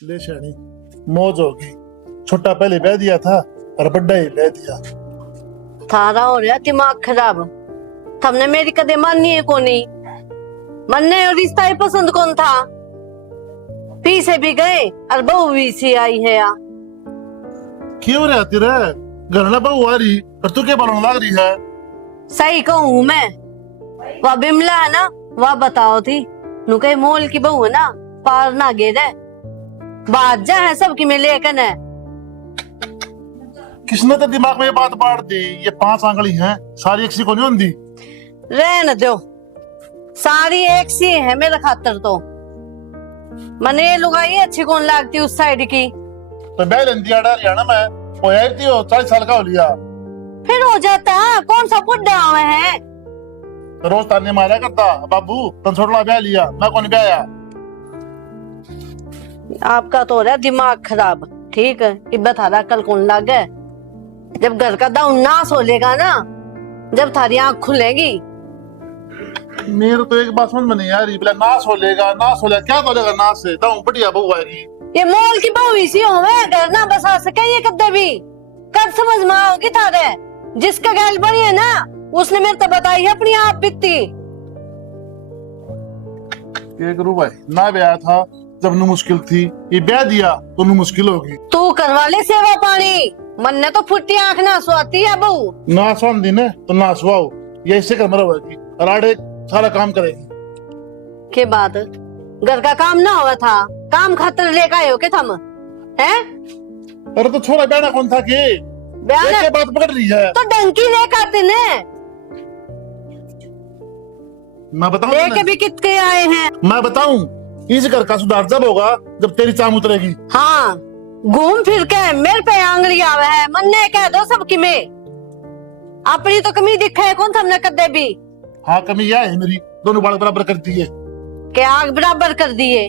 ले शानी मौज होगी। छोटा पहले बह दिया था और बड्डा ही बह दिया। थारा हो रहा दिमाग खराब। तुमने मेरी कदे मानी है कोनी। मन्ने और रिश्ता ही पसंद कौन था। पी से भी गए और बहू भी सी आई है या। क्यों रहती रे घर ना बहू आ रही और तू क्या बोलने लग रही है। सही कहूँ मैं। वह बिमला है ना, वह बताओ थी नु कहीं मोल की बहू है ना, पार ना गिरे। बात जा है सबकी में लेकर है। किसने तो दिमाग में ये बात बांट दी। ये 5 आंगली हैं सारी एक सी को नहीं होती। रहने दो, सारी एक सी है मेरे खातर तो। मने लुगाई अच्छी कौन लगती उस साइड की। तो बह लेंदी आड़ा हरियाणा में वो आई थी, वो 40 साल का हो लिया। फिर हो जाता है, कौन सा बुढ़ा हुए हैं। तो रोज ताने मारा करता बाबू तन छोटला ब्याह लिया, मैं कौन ब्याया। आपका तो हो रहा है दिमाग खराब। ठीक है, इब्बत हारा कल कौन लग गए। जब घर का दाऊ नाश हो लेगा ना, जब थारी आंख खुलेगी। मेरे तो एक बात समझ में नहीं आ रही। बोला नाश हो लेगा, नाश हो लेगा, क्या तो लेगा नाश से। दाऊ बढ़िया बहू आएगी। ये मोल की बहू इसी होवे, घर ना बसा सके ये कद्दे भी। कब समझ में आओगी थारे। जिसका गैल बनी है ना, उसने मेरे तो बताई है अपनी आप बीती। क्या करूं भाई, ना ब्याह था जब नु मुश्किल थी, ये ब्याह दिया तो नु मुश्किल होगी। तू करवा ले सेवा पानी। मन ने तो फुट्टी आंख ना सुआती है बहू। ना स्वान दिन है तो ना सुआओ, ये इससे कर मरोगी और आड़े सारा काम करेगी। के बात घर का काम ना हुआ था, काम खातर लेकर आए हो के थम हैं। अरे तो छोरा ब्याह कौन था के ब्याह ये बात पकड़ रही है। तो डंकी लेकर आते ने। मैं बताऊं लेके तुम्हें? भी कितने आए हैं। मैं बताऊं, इस घर का सुधार जब होगा जब तेरी चाम उतरेगी। हाँ, घूम फिर के मेरे पे आंगली आवे है। मन्ने कह दो सबकी में अपनी तो कमी दिखे है कौन हमने कदे भी। हाँ कमी यह है मेरी, दोनों बाल बराबर कर दिए। के आग बराबर कर दिए।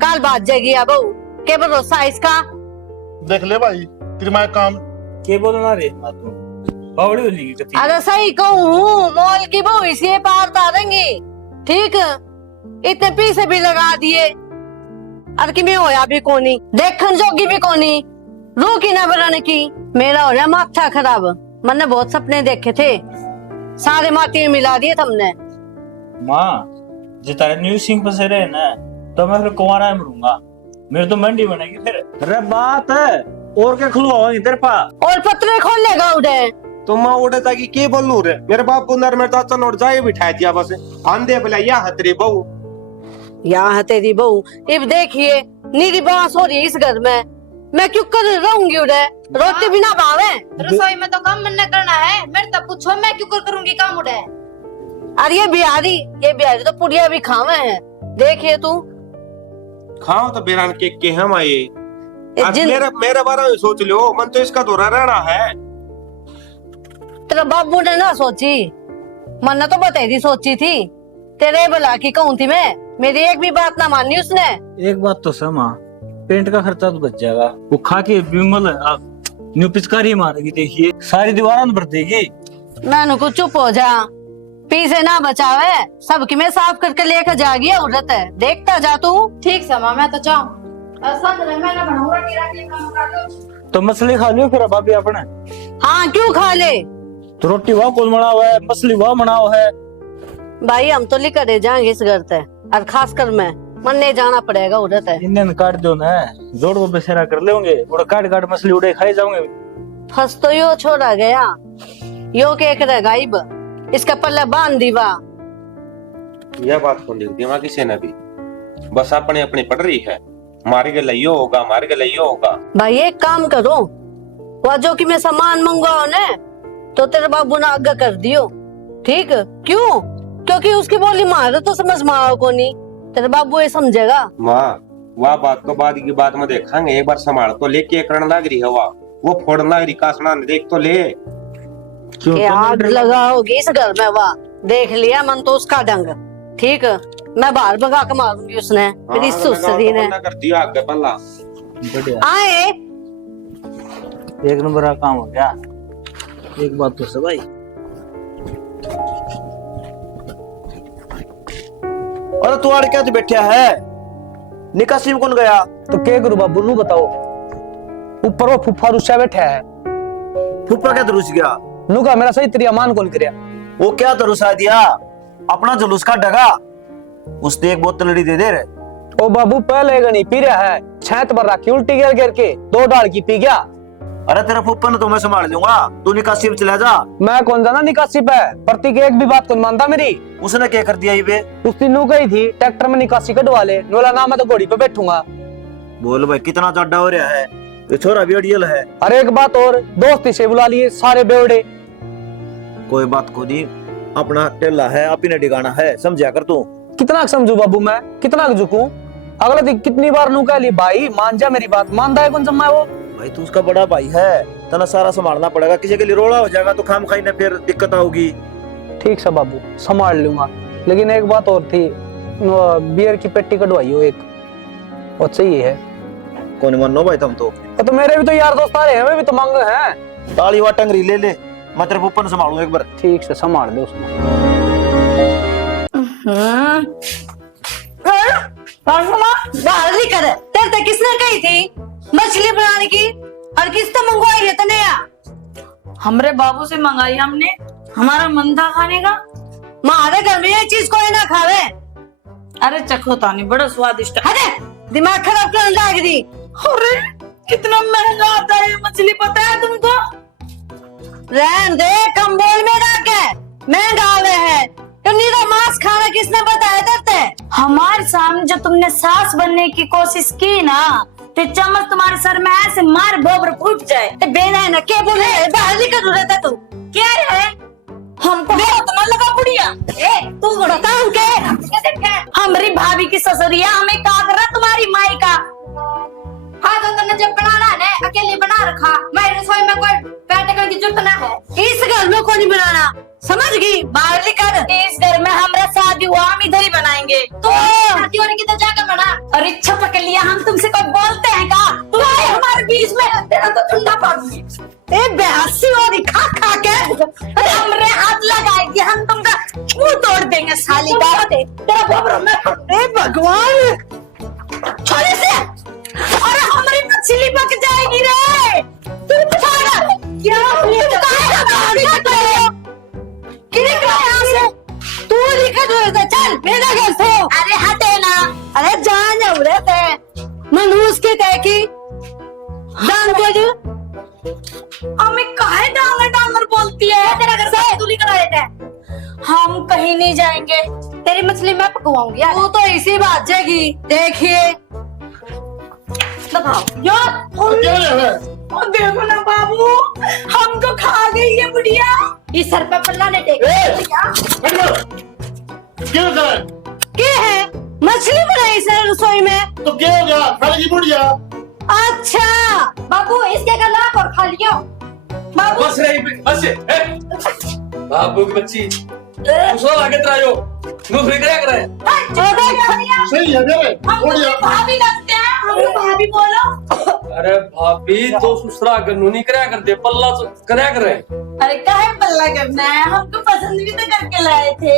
काल बात जाएगी अब के भरोसा इसका। देख ले भाई तेरी माँ काम। के बोलना रे तू बावड़ी होली की कथी। अरे सही कहूँ, मोल की बहू इसी पार तारेंगी। ठीक, इतने पीछे भी लगा दिए। अब कि मैं होया भी कोनी, देखन जोगी भी कोनी, रूह की ना बनाने की। मेरा हो रहा माथा खराब। मैंने बहुत सपने देखे थे, सारे माटी में मिला दिए तुमने। माँ जे तारे न्यू सिंह पर से रहे ना, तो मैं फिर कुंवारा में मरूंगा। मेरे तो मंडी बनेगी फिर। अरे बात है और क्या खुलवाओगे तेरे पा। और पत्रे खोल लेगा उड़े। तो मैं उड़े ताकि के बोलूं रे। मेरे बाप को नर मेरे चाचा नोट जाए बिठाई दिया बस। आंधे बोला या हतरे बहू। यहाँ है तेरी बहू। अब देखिए नीरी बांस हो रही है इस घर में। मैं क्यों कर रहूंगी उड़े। रोटी बिना भावे। रसोई में तो काम मन करना है। मेरे तब पूछो मैं क्यों करूंगी काम उड़े। अरे ये बिहारी तो पुड़िया भी खावे हैं। देखिए तू खाओ तो बेरान के हम आए। आज जिन मेरे बारे में सोच लो। मन तो इसका दौरा रहना है। तेरा बाबू ने ना सोची, मन ने तो बतेरी सोची थी। तेरे भला की कहूँ थी मैं, मेरी एक भी बात ना मानी उसने। एक बात तो समा, पेंट का खर्चा तो बच जाएगा। वो खा के विमल न्यू पिचकारी मारेगी। देखिए सारी दीवार भर देगी। मैंने को चुप हो जा, पीछे ना बचावे। सबकी मैं साफ करके लेकर जागी औरत है। देखता जा तू। ठीक समा मैं तो जाऊं। मैं ना बनाऊंगा तेरा के काम कर लो। तो मछली खा लियो फिर अब अभी अपने। हाँ क्यों खा ले तो रोटी वहाँ कुल बना हुआ है, मछली वहाँ बना हुआ है। भाई, हम तो लेकर दे जाएंगे इस घर से। और खास कर मैं मन नहीं जाना पड़ेगा उड़त है। इन्हें काट दो ना, जोड़ वो बेसेरा कर लेंगे। उड़ा काट काट मछली उड़े खाए जाओगे। फंस तो यो छोड़ा गया, यो के कर गायब। इसका पल्ला बांध दीवा। यह बात को लिख दिया किसी ने भी। बस अपने अपनी पड़ रही है। मारे के लियो होगा, मारे के लियो होगा। भाई एक काम करो, वह जो कि मैं सामान मंगवाओ ने, तो तेरे बाबू ने आगे कर दियो। ठीक, क्यों? क्योंकि उसकी बोली मारो तो समझ में आओ को नहीं। तेरे बाबू ये समझेगा। माँ वह बात को बाद की बात में देखेंगे। एक बार संभाल तो लेके करण लग रही है। वो फोड़न लग रही कासना देख तो ले। कि आग लगा होगी इस घर में। वाह, देख लिया मन तो उसका डंग। ठीक, मैं बाहर भगा के मारूंगी उसने। फिर इस सुसरी ने कर दिया आगे पल्ला। बढ़िया, आए। एक नंबर का काम हो गया। एक बात तो से भाई, और तू आड़ क्या बैठा है। निकासी में कौन गया? तो क्या करूं बाबू नू बताओ। ऊपर वो फुफा रुस्सा बैठा है। फुप्पा क्या रुस गया? नू का मेरा सही तरिया मान कौन करया। वो क्या रुसा दिया? अपना जुलूस का डगा उसने एक बोतल लड़ी दे दे रे। ओ बाबू पहले गनी पी रहा है, छत पर रखी उल्टी गिर गिर के 2 डाल की पी गया। अरे तेरा फुप्पा ने तो मैं संभाल लूंगा, तू निकासी में चला जा। मैं कौन जाना निकासी पे, प्रतीक एक भी बात कौन मानता मेरी। उसने क्या कर दिया ये? उस दिन नू गई थी ट्रैक्टर में निकासी कटवा ले, नोला ना मैं तो घोड़ी पे बैठूंगा। बोल भाई कितना चड्डा हो रहा है, ये छोरा भी अड़ियल है। अरे एक बात और, दोस्ती से बुला लिए सारे बेवड़े। कोई बात को नहीं, अपना टेला है, आप ही ने डिगाना है, समझा कर तू। कितना समझू बाबू मैं, कितना झुकूं। अगले दिन कितनी बार नू कह ली भाई मान जा मेरी बात, मानता है कौन जम्मा वो। भाई तू उसका बड़ा भाई है, तना सारा संभालना पड़ेगा, किसी के लिए रोड़ा हो जाएगा तो खाम खाई ने फिर दिक्कत आओगी। ठीक से बाबू संभाल लूंगा, लेकिन एक बात और थी, बियर की पेटी कटवाई हो एक, और चाहिए है। कौन मानो भाई तुम तो मेरे भी तो यार दोस्त आ रहे हैं, वे भी तो मांग रहे हैं। ताली वा टंगरी ले ले, मैं तेरे ऊपर संभालू एक बार। ठीक से संभाल दे उसको। बाहर नहीं करे, तेरे तक किसने कही थी मछली बनाने की, और किसने मंगवाई है तने? हमरे बाबू से मंगाई हमने, हमारा मन था खाने का। हमारे घर में ये चीज कोई ना खावे। अरे चखो तानी, बड़ा स्वादिष्ट है। अरे दिमाग खराब करने लग दी। अरे कितना महंगा आता है ये मछली, पता है तुमको? रहन दे, कम बोल में रखे, महंगा आवे है तो नीरा मांस खाना किसने बताया तेरे? हमारे सामने जो तुमने सास बनने की कोशिश की ना, तो चम्मच तुम्हारे सर में ऐसे मार बोबर फूट जाए। बेना है ना, क्या बोले बाहर निकल रहता तू? क्या है हमको इतना लगा बुढ़िया। ए तू बताऊं के हमारी भाभी की ससुरिया हमें का कर रहा तुम्हारी माई का। हाँ तो तुमने जब बनाना है ना अकेले बना रखा, मैं रसोई में कोई बैठने की जरूरत ना है। इस घर में कोई नहीं बनाना, समझ गई? बाहर निकल। इस घर में हमारा शादी हुआ, हम इधर ही बनाएंगे। तो शादी होने की तो जाकर बना। और इच्छा पकड़ लिया, हम तुमसे कोई बोलते हैं का? तुम आए हमारे बीच में, तेरा तो ठंडा पानी। ए बेहसी वाली खा खा के अरे हमरे हाथ लगाएगी, हम तुमका मुंह तोड़ देंगे साली का। तेरा बोबर में ए भगवान छोड़े से। अरे हमारी मछली पक जाएगी रे। तू छोड़ क्या तू निकल रहा, चल मेरा घर से। अरे हटे ना। अरे जान उड़े थे मनूस के कह की डांग बोल। हमें काहे डांगर डांगर बोलती है? तेरा घर से तू निकल आए थे। हम कहीं नहीं जाएंगे, तेरी मछली मैं पकवाऊंगी यार। तू तो इसी बात जाएगी, देखिए यार। और देखो ना बाबू, हमको खा गई ये बुढ़िया। इस सर पे पल्ला ने टेक क्यों कर? क्या है? मछली बनाई सर रसोई में तो क्या हो गया? खाने की बुढ़िया। अच्छा बाबू इसके गला और खा लियो। बाबू बस रही बस बाबू की बच्ची उसको आगे तरायो नौकरी क्या कर रहे हैं? सही है मेरे हम बुढ़िया। तुझे भाभी लगते हैं, हम भाभी बोलो। अरे भाभी तो सुसरा कानूनी कराया करते, पल्ला कराया कर रहे हैं। अरे काहे पल्ला करना है, हमको पसंद भी तो करके लाए थे।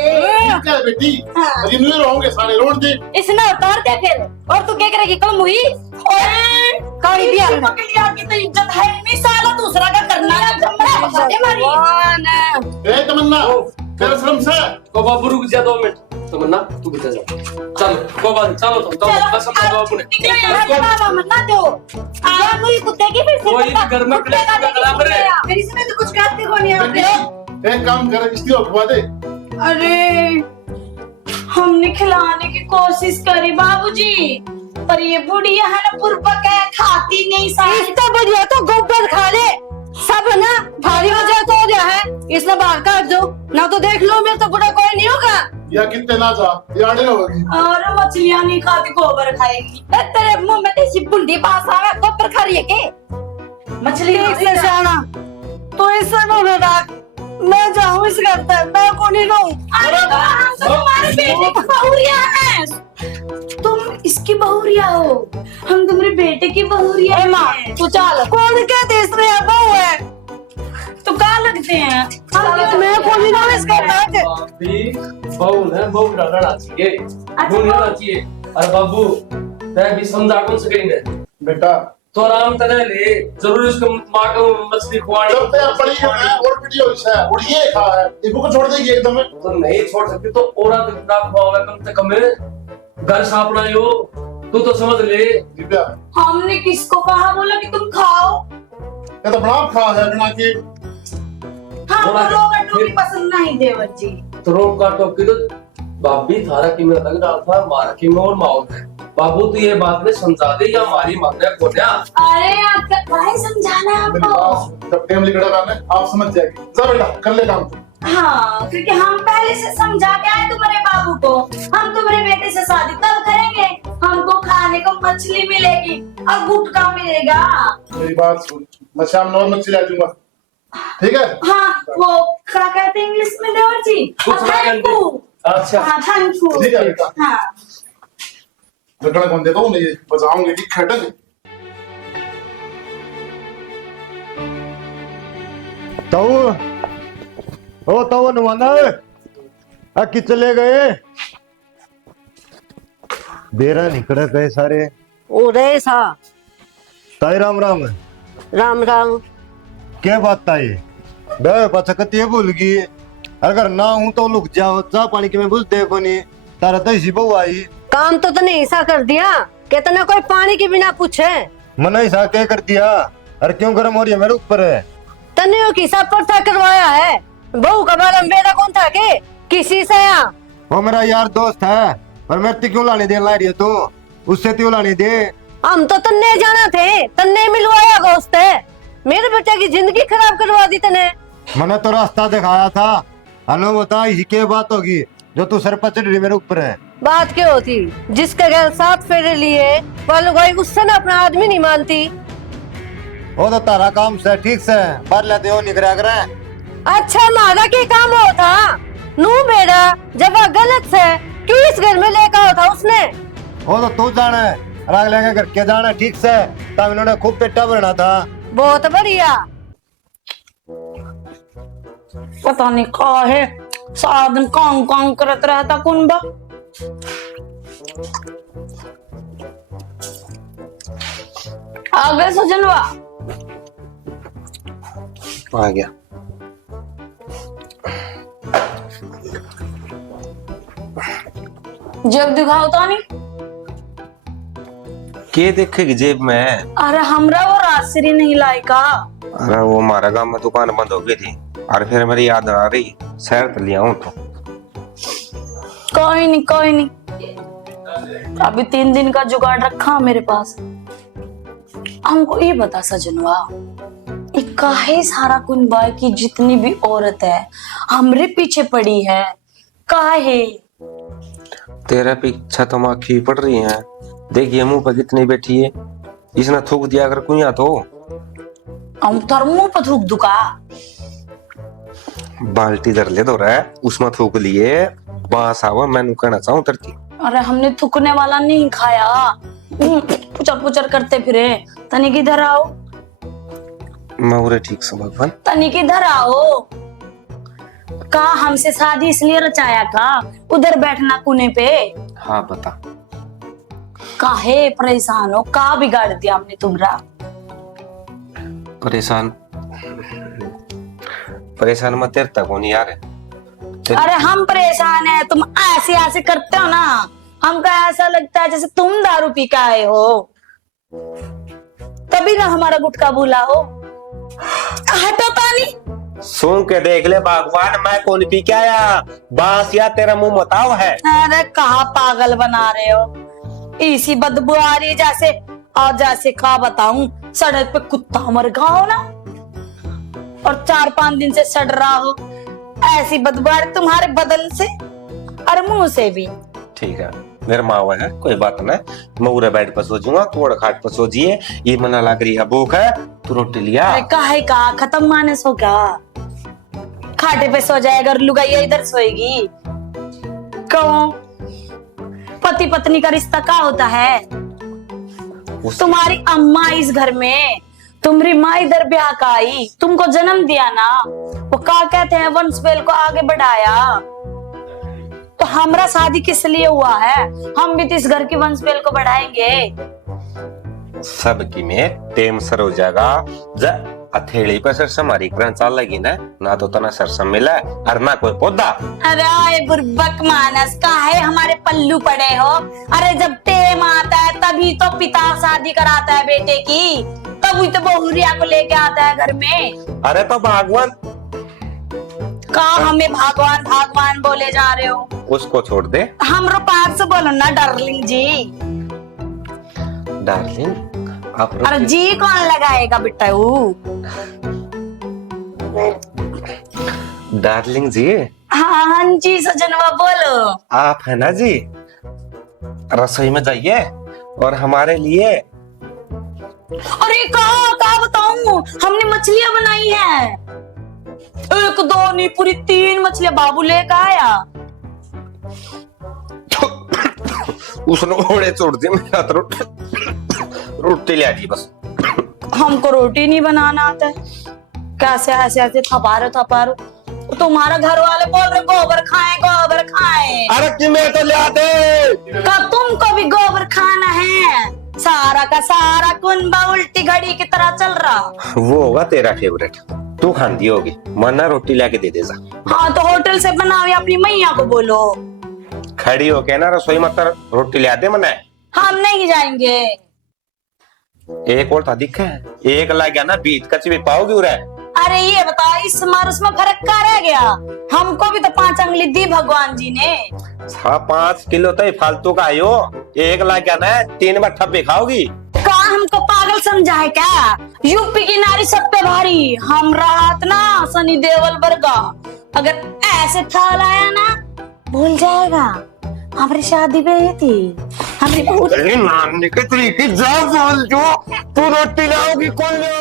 क्या है बेटी? अभी न्यू ईयर होंगे सारे रोड दे। इसने उतार दे फिर। और तू क्या करेगी कल मुही? काली भी आने के लिए आपकी तो इज्जत है नहीं, साला दूसरा का करना है। ए तमन्ना तेरा शर्म से। को बाबू रुक जा 2 मिनट। तमन्ना तू भी जा चलो को बात चलो तुम बस हम बाबू ने निकलो यहाँ बाबा मत ना दो। यार मुही कुत्ते की फिर से कोई घर में कलेश का बराबर है। फिर इसमें तो कुछ करते हो नहीं आपने। एक काम कर, किसी और खुआ दे। अरे हमने खिलाने की कोशिश करी बाबूजी, पर ये बुढ़िया है ना पुरपक है, खाती नहीं सारी। इतना बढ़िया तो गोबर खा ले सब ना, भारी वजह तो हो गया है, इसने बाहर काट दो ना, तो देख लो मेरे तो बुरा कोई नहीं होगा। या कितने ना जा याडे होगी। और मछलियां नहीं खाती, गोबर खाएगी। तेरे मुंह में तेरी बुंडी पास आवे गोबर खा रही है के? मछली ठीक से जाना तो इससे बोलो रात मैं जाऊँ इस घर पे, मैं को नहीं रहूं। अरे हम तो तुम्हारे बेटे की बहुरिया है, तुम इसकी बहुरिया हो, हम तुम्हारे बेटे की बहुरिया ए माँ हैं। तू चल, कौन कहते इसमें बहू है तो कहाँ लगते हैं? मैं को नहीं रहूं इस घर पे। भाभी बहू ने बहू रहना चाहिए, बहू रहना चाहिए। अरे बाबू मैं भी समझा कौन सकेंगे बेटा तो आराम तरह ले, जरूर उसको माँ को मछली खुआनी। जब तक पड़ी है और वीडियो है और ये खा है इनको को छोड़ देगी एकदम। तो नहीं छोड़ सकती तो और ना खुआओगे कम से कम, घर सापना हो तू तो समझ ले। दिव्या हमने किसको कहा बोला कि तुम खाओ? ये तो बड़ा खा है बना के। हाँ बोला वो कि रोगा टोकी फिर- पसंद नहीं देवर जी। तो रोक का टोकी तो भाभी थारा की में लग रहा था, मारा की में और माओ है। बाबू तू ये बात में समझा दे या हमारी मान्य को ना। अरे आपका भाई समझाना है मेरी आपको। बात जब फैमिली कड़ा करना है आप समझ जाएगी। जा बेटा कर ले काम। हाँ क्योंकि हम पहले से समझा के आए तुम्हारे बाबू को, हम तुम्हारे बेटे से शादी तब करेंगे, हमको खाने को मछली मिलेगी और गुटखा मिलेगा। मेरी बात सुन, मैं शाम 9 बजे ला दूंगा, ठीक है? हाँ वो क्या कहते हैं इंग्लिश में देवर जी? कुछ ना थैंक कहते। यू। अच्छा हाँ थैंक यू। ठीक है बेटा। हाँ झगड़ा कौन देता हूँ मैं ये बचाऊंगी ठीक खटक। तो नवाना कि चले गए बेरा निकले गए सारे। ओ रे सा ताई राम राम। राम राम। क्या बात ताई बे पाछा कती भूल गई। अगर ना हूं तो लुक जाओ, चाह पानी की मैं बुझ देखो नहीं तारा तो इसी बहु आई। काम तो तने ऐसा कर दिया कि तने कोई पानी के बिना पूछे। मना ऐसा क्या कर दिया? अरे क्यों गर्म हो रही है मेरे ऊपर है? तने वो किसा पर्चा करवाया है? बहू का बालम बेटा कौन था के किसी से या? वो मेरा यार दोस्त है और मेरे क्यों लाने दे ला रही है तू? उससे क्यों लाने दे? हम तो तन्ने जाना थे, तन्ने मिलवाया गोश्त है। मेरे बेटे की जिंदगी खराब करवा दी तने। मैंने तो रास्ता दिखाया था। हलो बता इसी के बात होगी जो तू सर पर चढ़ रही मेरे ऊपर है। बात क्या होती? जिसके घर 7 फेरे लिए वालों भाई उससे ना अपना आदमी नहीं मानती। वो तो तारा काम से ठीक से पर लेते हो निकला करे। अच्छा मारा के काम होता नू बेड़ा जब वह गलत से क्यों इस घर में लेकर आओ था उसने? वो तो तू जाने राग लेके करके जाना ठीक से तब इन्होंने खूब पेटा भरना था। बहुत बढ़िया। पता नहीं कहा है सारा दिन काम काम करत रहता कुंबा। आ गए सजनवा? आ गया। जब दिखाओ तो नहीं। के देखेगी जेब में? अरे हमरा वो राजश्री नहीं लायका। अरे वो हमारा गांव में दुकान बंद हो गई थी और फिर मेरी याद आ रही शहर तो लिया हूँ तो। कोई नहीं कोई नहीं, अभी 3 दिन का जुगाड़ रखा मेरे पास। हमको ये बता सजनवा, ये काहे सारा कुनबा की जितनी भी औरत है हमरे पीछे पड़ी है काहे? तेरा पीछा तो माखी पड़ रही है। देखिए मुंह पर कितनी बैठी है, इसने थूक दिया अगर कुया तो। हम तार मुंह पर थूक दुका? बाल्टी धर ले दो रे, उसमें थूक लिए बांस आवा। मैंने कहना चाहूँ तरती। अरे हमने थूकने वाला नहीं खाया, पुचर पुचर करते फिरे। तनिक इधर आओ, मैं उरे ठीक से भगवान। तनिक इधर आओ। का हमसे शादी इसलिए रचाया का उधर बैठना कुने पे? हाँ बता। काहे परेशान हो? का बिगाड़ दिया हमने तुम्हारा? परेशान परेशान मत तेरे तक होनी यार। अरे हम परेशान है, तुम ऐसे ऐसे करते हो ना, हमको ऐसा लगता है जैसे तुम दारू पी के आए हो, तभी ना हमारा गुटका भूला हो। हटो पानी। सुन के देख ले भगवान, मैं कौन पी के आया? बांस या तेरा मुंह बताओ है। अरे कहाँ पागल बना रहे हो? इसी बदबू आ रही जैसे, और जैसे खा बताऊं सड़क पे कुत्ता मर गया हो ना, और 4-5 दिन से सड़ रहा हो। ऐसी बदबू आ रही तुम्हारे बदन से और मुंह से भी। ठीक है मेरा मावा है, कोई बात नहीं। मैं उरे बेड पर सो जाऊंगा, तोड़ खाट पर सो जिए। ये मना लग रही है भूख है, तू रोटी लिया। अरे काहे का खत्म माने सो क्या? खाटे पे सो जाएगा और लुगाइया इधर सोएगी। क्यों? पति पत्नी का रिश्ता क्या होता है? तुम्हारी अम्मा इस घर में, तुम्हारी माँ इधर ब्याह का आई, तुमको जन्म दिया ना, वो क्या कहते हैं वंश वेल को आगे बढ़ाया। तो हमारा शादी किस लिए हुआ है? हम भी तो इस घर की वंश बेल को बढ़ाएंगे। सबकी में टेम सर हो जाएगा। हथेली पर सरसम हमारी करण चाल लगी ना तो तना सरसम मिला और ना कोई पौधा। अरे बुर्बक मानस का है, हमारे पल्लू पड़े हो। अरे जब टेम आता है तभी तो पिता शादी कराता है बेटे की, तभी तो बहुरिया को लेके आता है घर में। अरे तो भगवान का हमें भगवान भगवान बोले जा रहे हो? उसको छोड़ दे। हमरो पार से बोलो ना डार्लिंग जी। डार्लिंग आप अरे जी कौन लगाएगा बेटा? डार्लिंग जी। हाँ जी सजनवा बोलो। आप है ना जी, रसोई में जाइए और हमारे लिए। अरे कहा बताऊं, हमने मछलियां बनाई है। एक दो नहीं पूरी 3 मछलियां बाबू लेकर आया। उसने ओड़े छोड़ दिए, मेरा तो रोटी ले दी बस। हमको रोटी नहीं बनाना आता है। कैसे ऐसे ऐसे थपारो। तुम्हारा घर वाले बोल रहे गोबर खाएं। अरे कि मैं तो ले दे। का तुमको भी गोबर खाना है? सारा का सारा कुनबा उल्टी घड़ी की तरह चल रहा। वो होगा तेरा फेवरेट, तू खांदी होगी। मना रोटी लाके दे जा। हाँ तो होटल से बनाओ या अपनी मैया को बोलो। खड़ी होके ना रसोई मत रोटी ले दे मना। हम नहीं जाएंगे। एक और था दिखा है, एक ला गया ना बीत कच्ची भी पाओगी उरे। अरे ये बता, इस मार उसमें फर्क क्या रह गया? हमको भी तो 5 अंगुली दी भगवान जी ने। 5 किलो तो फालतू का आयो, एक ला गया ना 3 बार ठप्पे खाओगी। का हमको पागल समझा है क्या? यूपी की नारी सब पे भारी, हम राहत ना सनी देवल बरगा। अगर ऐसे थाल आया ना भूल जाएगा हमारी शादी पे ही थी। हमारी नानी के तरीके जा बोल जो तू रोटी लाओगी कौन ले